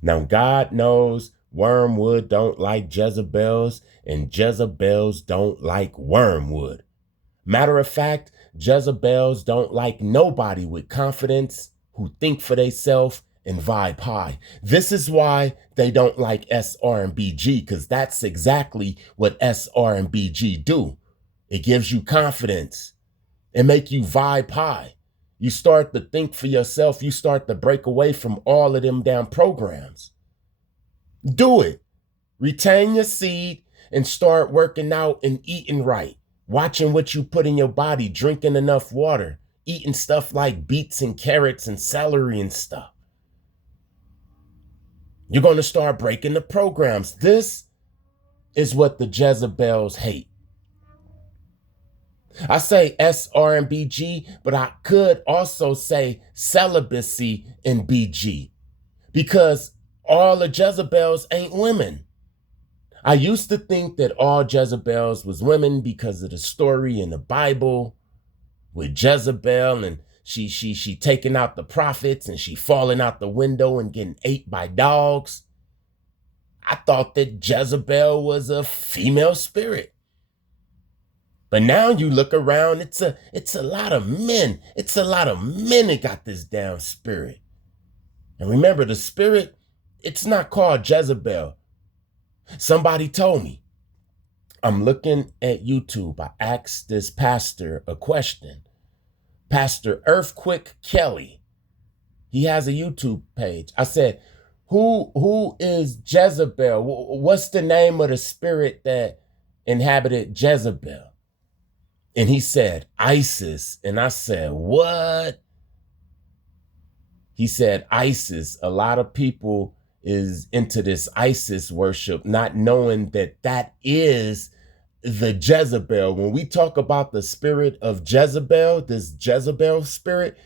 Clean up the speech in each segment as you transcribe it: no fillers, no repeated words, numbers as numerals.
Now, God knows wormwood don't like Jezebels, and Jezebels don't like wormwood. Matter of fact, Jezebels don't like nobody with confidence who think for theyself and vibe high. This is why they don't like SR&BG, because that's exactly what SR&BG do. It gives you confidence and make you vibe high. You start to think for yourself. You start to break away from all of them damn programs. Do it. Retain your seed and start working out and eating right. Watching what you put in your body, drinking enough water, eating stuff like beets and carrots and celery and stuff. You're going to start breaking the programs. This is what the Jezebels hate. I say SR&BG, but I could also say celibacy and BG, because all the Jezebels ain't women. I used to think that all Jezebels was women because of the story in the Bible with Jezebel, and she taking out the prophets and she falling out the window and getting ate by dogs. I thought that Jezebel was a female spirit. But now you look around, it's a lot of men. It's a lot of men that got this damn spirit. And remember, the spirit, it's not called Jezebel. Somebody told me. I'm looking at YouTube. I asked this pastor a question. Pastor Earthquake Kelly. He has a YouTube page. I said, who is Jezebel? What's the name of the spirit that inhabited Jezebel? And he said, Isis. And I said, what? He said, Isis. A lot of people is into this Isis worship, not knowing that that is the Jezebel. When we talk about the spirit of Jezebel, this Jezebel spirit,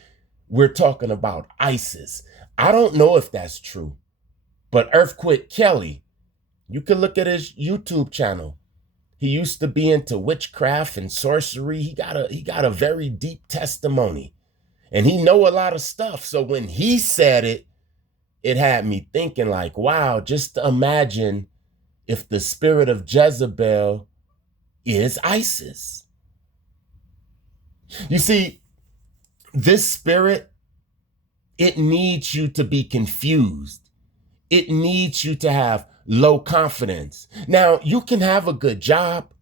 we're talking about Isis. I don't know if that's true, but Earthquake Kelly, you can look at his YouTube channel. He used to be into witchcraft and sorcery. He got a very deep testimony, and he know a lot of stuff. So when he said it, it had me thinking like, wow, just imagine if the spirit of Jezebel is Isis. You see, this spirit, it needs you to be confused. It needs you to have low confidence. Now, you can have a good job.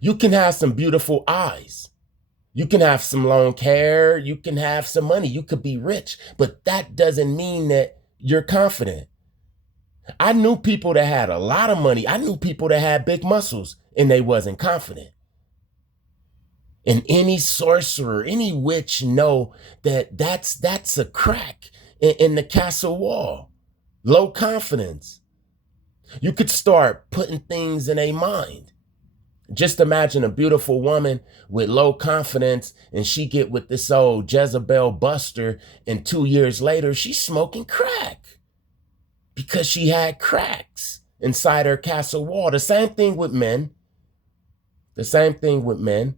You can have some beautiful eyes. You can have some long hair. You can have some money. You could be rich, but that doesn't mean that you're confident. I knew people that had a lot of money. I knew people that had big muscles and they wasn't confident. And any sorcerer, any witch know that that's a crack in the castle wall. Low confidence. You could start putting things in a mind. Just imagine a beautiful woman with low confidence and she get with this old Jezebel buster, and 2 years later, she's smoking crack because she had cracks inside her castle wall. The same thing with men. The same thing with men.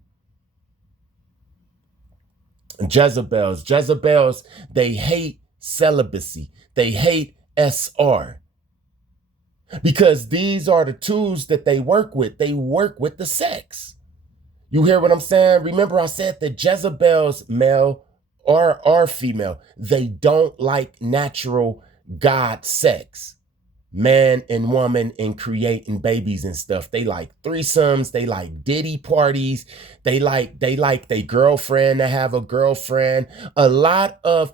Jezebels, they hate celibacy. They hate SR. Because these are the tools that they work with. They work with the sex. You hear what I'm saying? Remember I said that Jezebels, male or female, they don't like natural God sex. Man and woman and creating babies and stuff. They like threesomes. They like diddy parties. They like their girlfriend to have a girlfriend. A lot of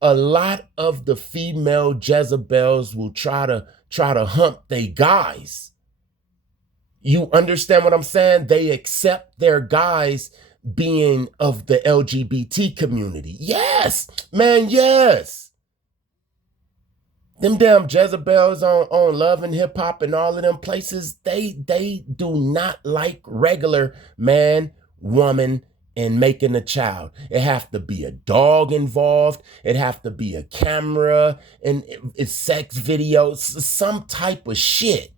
the female Jezebels will try to hump they guys. You understand what I'm saying? They accept their guys being of the LGBT community. Yes, man, yes. Them damn Jezebels on Love and Hip Hop and all of them places, they do not like regular man, woman, and making a child. It have to be a dog involved. It have to be a camera and it's sex videos, some type of shit.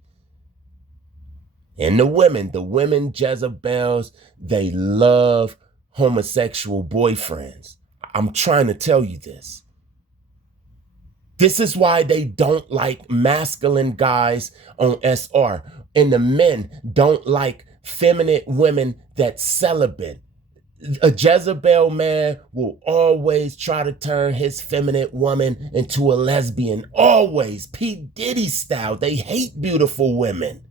And the women Jezebels, they love homosexual boyfriends. I'm trying to tell you this. This is why they don't like masculine guys on SR. And the men don't like feminine women that's celibate. A Jezebel man will always try to turn his feminine woman into a lesbian. Always. P. Diddy style. They hate beautiful women.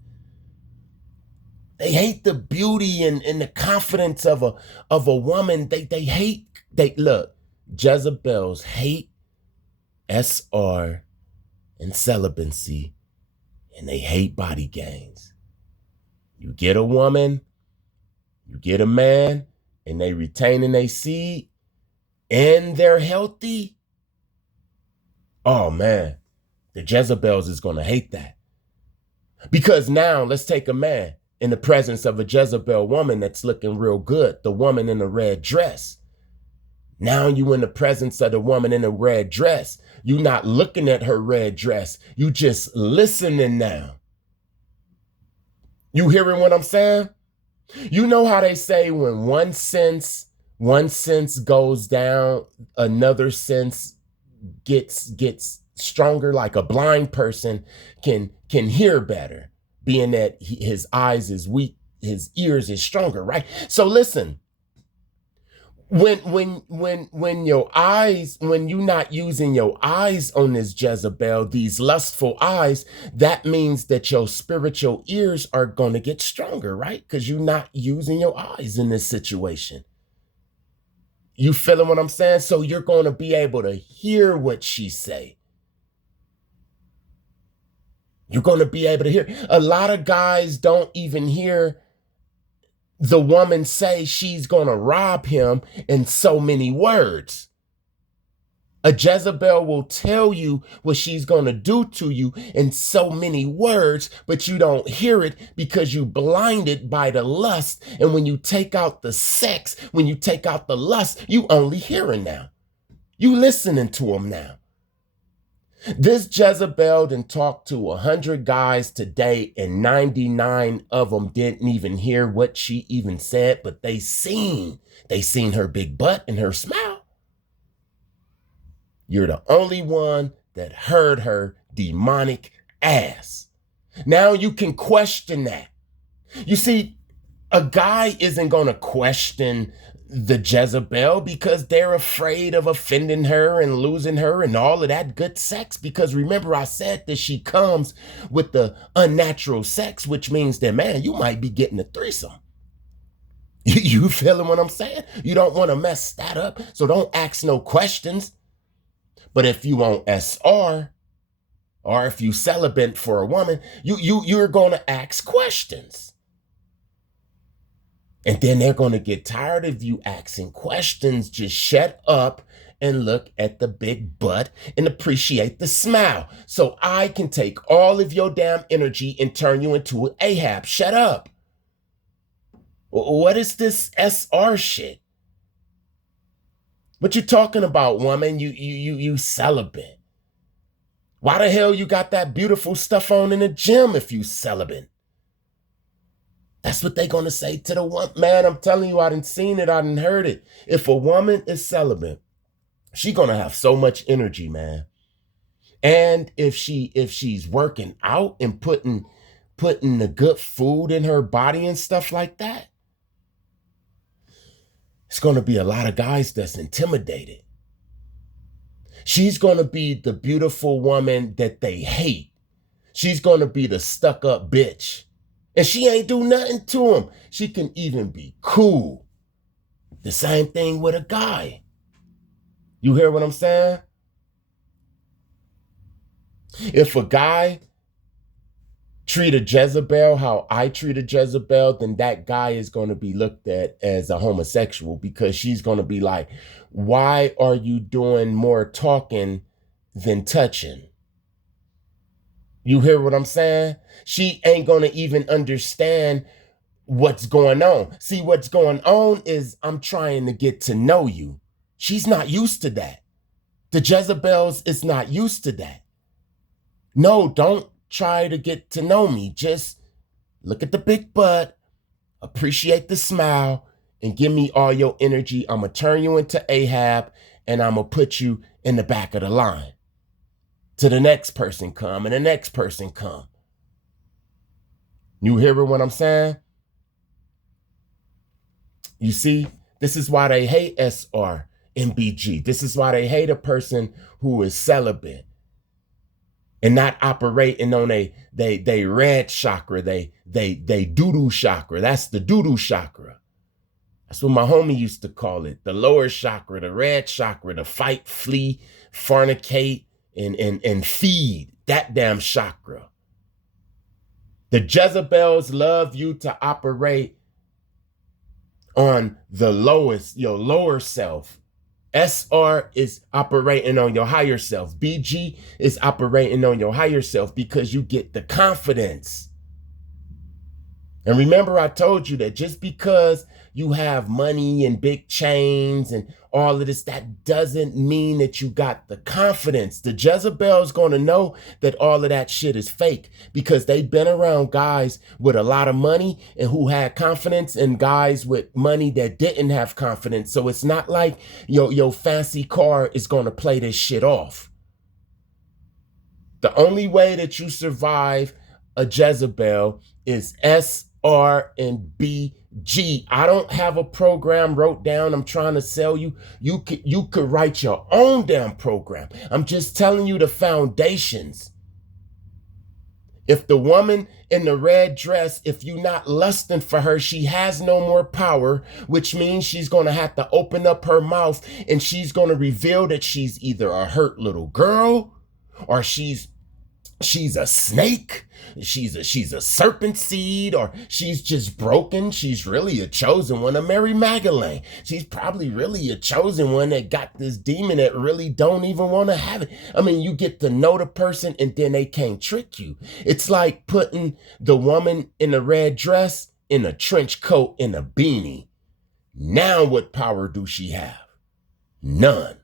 They hate the beauty and the confidence of a woman. Look, Jezebels hate SR and celibacy, and they hate body gains. You get a woman, you get a man, and they retaining their seed, and they're healthy. Oh man, the Jezebels is gonna hate that. Because now let's take a man in the presence of a Jezebel woman that's looking real good, the woman in the red dress. Now you in the presence of the woman in the red dress. You not looking at her red dress. You just listening now. You hearing what I'm saying? You know how they say when one sense goes down, another sense gets stronger, like a blind person can hear better, being that his eyes is weak, his ears is stronger, right? So listen, when you're not using your eyes on this Jezebel, these lustful eyes, that means that your spiritual ears are going to get stronger, right? Because you're not using your eyes in this situation. You feeling what I'm saying? So you're going to be able to hear what she say. You're going to be able to hear. A lot of guys don't even hear the woman say she's going to rob him in so many words. A Jezebel will tell you what she's going to do to you in so many words, but you don't hear it because you blinded by the lust. And when you take out the sex, when you take out the lust, you only hearing now. You listening to him now. This Jezebel done talked to 100 guys today, and 99 of them didn't even hear what she even said, but they seen her big butt and her smile. You're the only one that heard her demonic ass. Now you can question that. You see, a guy isn't going to question the Jezebel because they're afraid of offending her and losing her and all of that good sex. Because remember, I said that she comes with the unnatural sex, which means that, man, you might be getting a threesome. You feeling what I'm saying? You don't want to mess that up, so don't ask no questions. But if you want SR, or if you celibate for a woman, you're going to ask questions. And then they're going to get tired of you asking questions. Just shut up and look at the big butt and appreciate the smile. So I can take all of your damn energy and turn you into an Ahab. Shut up. What is this SR shit? What you talking about, woman? You celibate. Why the hell you got that beautiful stuff on in the gym if you celibate? That's what they're going to say to the one. Man, I'm telling you, I done seen it. I done heard it. If a woman is celibate, she going to have so much energy, man. And if she's working out and putting the good food in her body and stuff like that, it's going to be a lot of guys that's intimidated. She's going to be the beautiful woman that they hate. She's going to be the stuck-up bitch. And she ain't do nothing to him. She can even be cool. The same thing with a guy. You hear what I'm saying? If a guy treat a Jezebel how I treat a Jezebel, then that guy is going to be looked at as a homosexual, because she's going to be like, why are you doing more talking than touching? You hear what I'm saying? She ain't going to even understand what's going on. See, what's going on is I'm trying to get to know you. She's not used to that. The Jezebels is not used to that. No, don't try to get to know me. Just look at the big butt, appreciate the smile, and give me all your energy. I'm going to turn you into Ahab, and I'm going to put you in the back of the line. to the next person come and the next person come. You hear what I'm saying? You see, this is why they hate SR&BG. This is why they hate a person who is celibate and not operating on they red chakra, they doo-doo chakra. That's the doo-doo chakra. That's what my homie used to call it. The lower chakra, the red chakra, the fight, flee, fornicate, and feed. That damn chakra. The Jezebels love you to operate on the lowest, your lower self. SR is operating on your higher self. BG is operating on your higher self because you get the confidence. And remember, I told you that just because you have money and big chains and all of this, that doesn't mean that you got the confidence. The Jezebel's going to know that all of that shit is fake because they've been around guys with a lot of money and who had confidence and guys with money that didn't have confidence. So it's not like your fancy car is going to play this shit off. The only way that you survive a Jezebel is SR&BG. I don't have a program wrote down. I'm trying to sell you. You could write your own damn program. I'm just telling you the foundations. If the woman in the red dress, if you're not lusting for her, she has no more power, which means she's going to have to open up her mouth and she's going to reveal that she's either a hurt little girl or she's a snake, she's a serpent seed, or she's just broken. She's really a chosen one, a Mary Magdalene. She's probably really a chosen one that got this demon that really don't even want to have it. I mean, you get to know the person and then they can't trick you. It's like putting the woman in a red dress in a trench coat and a beanie. Now what power do she have? None.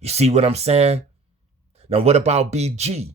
You see what I'm saying? Now, what about BG?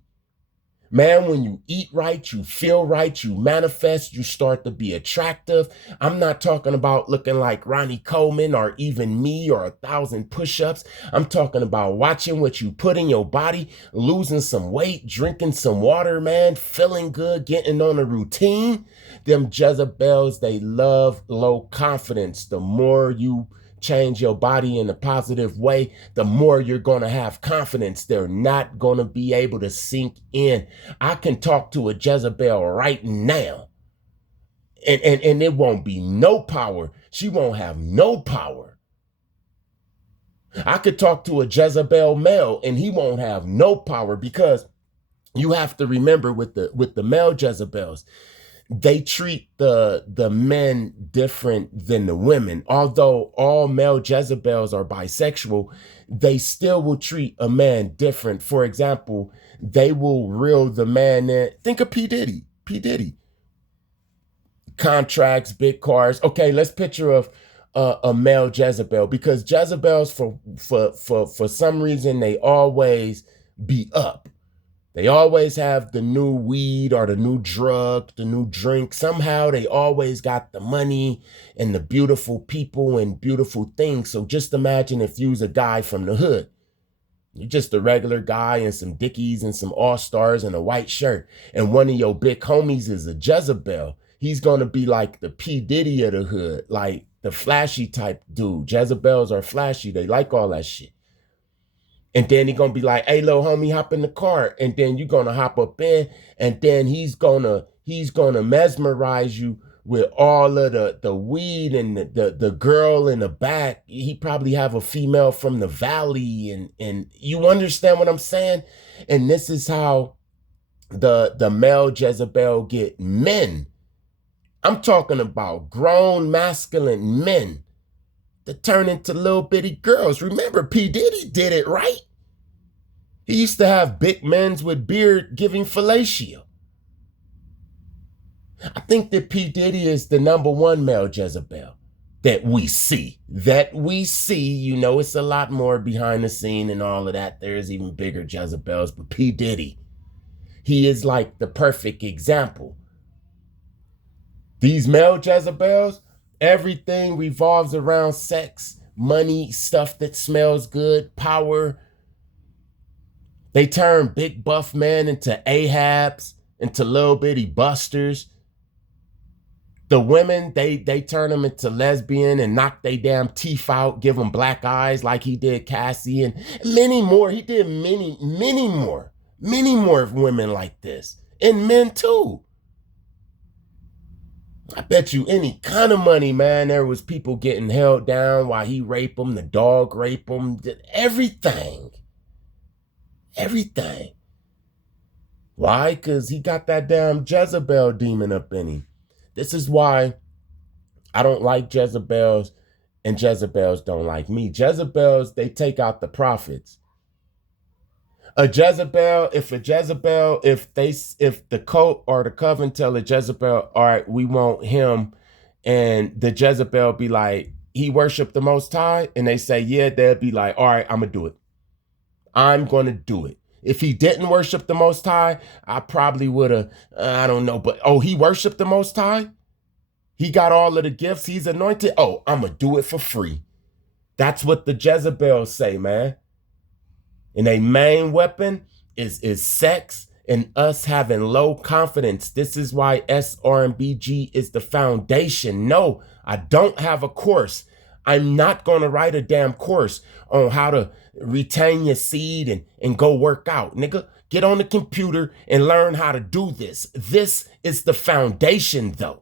Man, when you eat right, you feel right, you manifest, you start to be attractive. I'm not talking about looking like Ronnie Coleman or even me or 1,000 push-ups. I'm talking about watching what you put in your body, losing some weight, drinking some water, man, feeling good, getting on a routine. Them Jezebels, they love low confidence. The more you change your body in a positive way, the more you're going to have confidence. They're not going to be able to sink in. I can talk to a Jezebel right now and it won't be no power. She won't have no power. I could talk to a Jezebel male and he won't have no power because you have to remember with the male Jezebels, they treat the men different than the women. Although all male Jezebels are bisexual, they still will treat a man different. For example, they will reel the man in. Think of P. Diddy. P. Diddy. Contracts, big cars. Okay, let's picture of a male Jezebel, because Jezebels, for some reason, they always be up. They always have the new weed or the new drug, the new drink. Somehow they always got the money and the beautiful people and beautiful things. So just imagine if you's a guy from the hood. You're just a regular guy in some Dickies and some All-Stars and a white shirt. And one of your big homies is a Jezebel. He's going to be like the P. Diddy of the hood, like the flashy type dude. Jezebels are flashy. They like all that shit. And then he gonna be like, hey, little homie, hop in the car. And then you're gonna hop up in, and then he's gonna mesmerize you with all of the weed and the girl in the back. He probably have a female from the valley, and you understand what I'm saying? And this is how the male Jezebel get men. I'm talking about grown masculine men to turn into little bitty girls. Remember, P. Diddy did it, right? He used to have big men's with beard giving fellatio. I think that P. Diddy is the #1 male Jezebel that we see. You know, it's a lot more behind the scene and all of that. There's even bigger Jezebels, but P. Diddy, he is like the perfect example. These male Jezebels, everything revolves around sex, money, stuff that smells good, power, They turn big buff men into Ahabs, into little bitty busters. The women, they turn them into lesbian and knock they damn teeth out, give them black eyes like he did Cassie and many more. He did many more women like this. And men too. I bet you any kind of money, man, there was people getting held down while he raped them, the dog raped them, everything. Everything. Why? Because he got that damn Jezebel demon up in him. This is why I don't like Jezebels and Jezebels don't like me. Jezebels, they take out the prophets. If the cult or the coven tell a Jezebel, all right, we want him, and the Jezebel be like, he worshiped the Most High, and they say, yeah, they'll be like, all right, I'm going to do it. I'm going to do it. If he didn't worship the Most High, I probably would have, I don't know, but, oh, he worshiped the Most High? He got all of the gifts, he's anointed? Oh, I'm going to do it for free. That's what the Jezebels say, man. And a main weapon is sex and us having low confidence. This is why SR&BG is the foundation. No, I don't have a course. I'm not going to write a damn course on how to retain your seed and go work out. Nigga, get on the computer and learn how to do this. This is the foundation, though.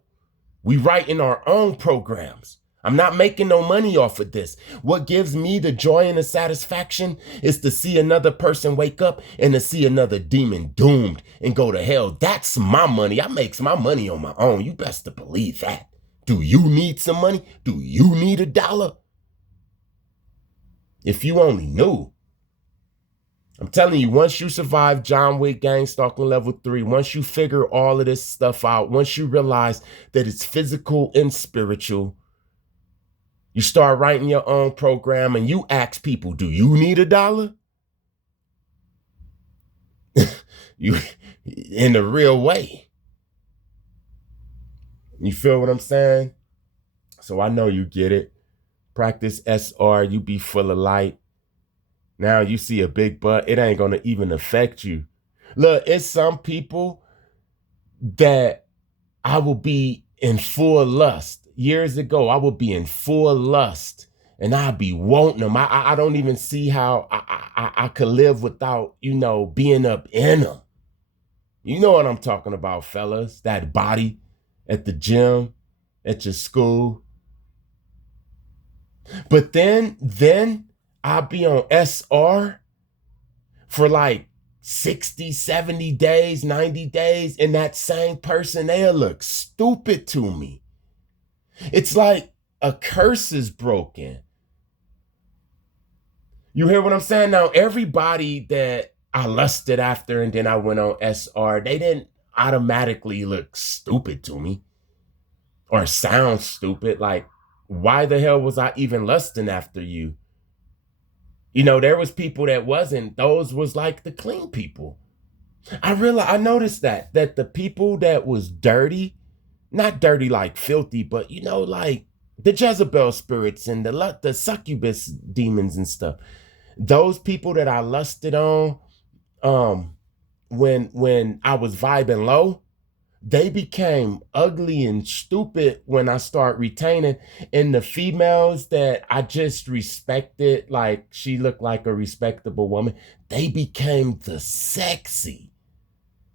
We write in our own programs. I'm not making no money off of this. What gives me the joy and the satisfaction is to see another person wake up and to see another demon doomed and go to hell. That's my money. I makes my money on my own. You best to believe that. Do you need some money? Do you need $1? If you only knew. I'm telling you, once you survive John Wick gang stalking level 3, once you figure all of this stuff out, once you realize that it's physical and spiritual, you start writing your own program and you ask people, do you need $1? You in the real way. You feel what I'm saying? So I know you get it. Practice SR, you be full of light. Now you see a big butt, it ain't gonna even affect you. Look, it's some people that I will be in full lust. Years ago, I would be in full lust and I'd be wanting them. I don't even see how I could live without, being up in them. You know what I'm talking about, fellas. That body at the gym, at your school. But then I'll be on SR for like 60, 70 days, 90 days, and that same person, they'll look stupid to me. It's like a curse is broken. You hear what I'm saying? Now, everybody that I lusted after and then I went on SR, they didn't automatically look stupid to me or sound stupid. Like, why the hell was I even lusting after you? There was people that wasn't. Those was like the clean people. I noticed that the people that was dirty, not dirty like filthy, but like the Jezebel spirits and the succubus demons and stuff. Those people that I lusted on, when I was vibing low, they became ugly and stupid when I start retaining. And the females that I just respected, like she looked like a respectable woman, they became the sexy.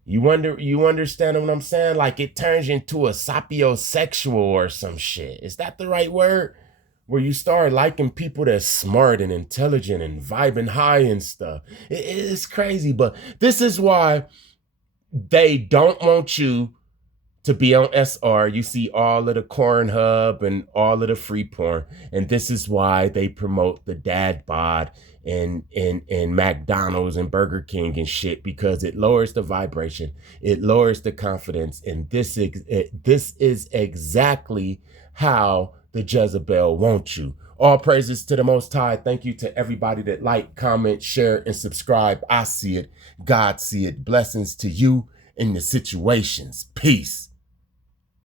You understand what I'm saying? Like it turns you into a sapiosexual or some shit. Is that the right word? Where you start liking people that's smart and intelligent and vibing high and stuff. It's crazy, but this is why they don't want you to be on SR. You see all of the corn hub and all of the free porn. And this is why they promote the dad bod and McDonald's and Burger King and shit, because it lowers the vibration. It lowers the confidence. And this is exactly how the Jezebel wants you. All praises to the Most High. Thank you to everybody that like, comment, share, and subscribe. I see it. God see it. Blessings to you in the situations. Peace.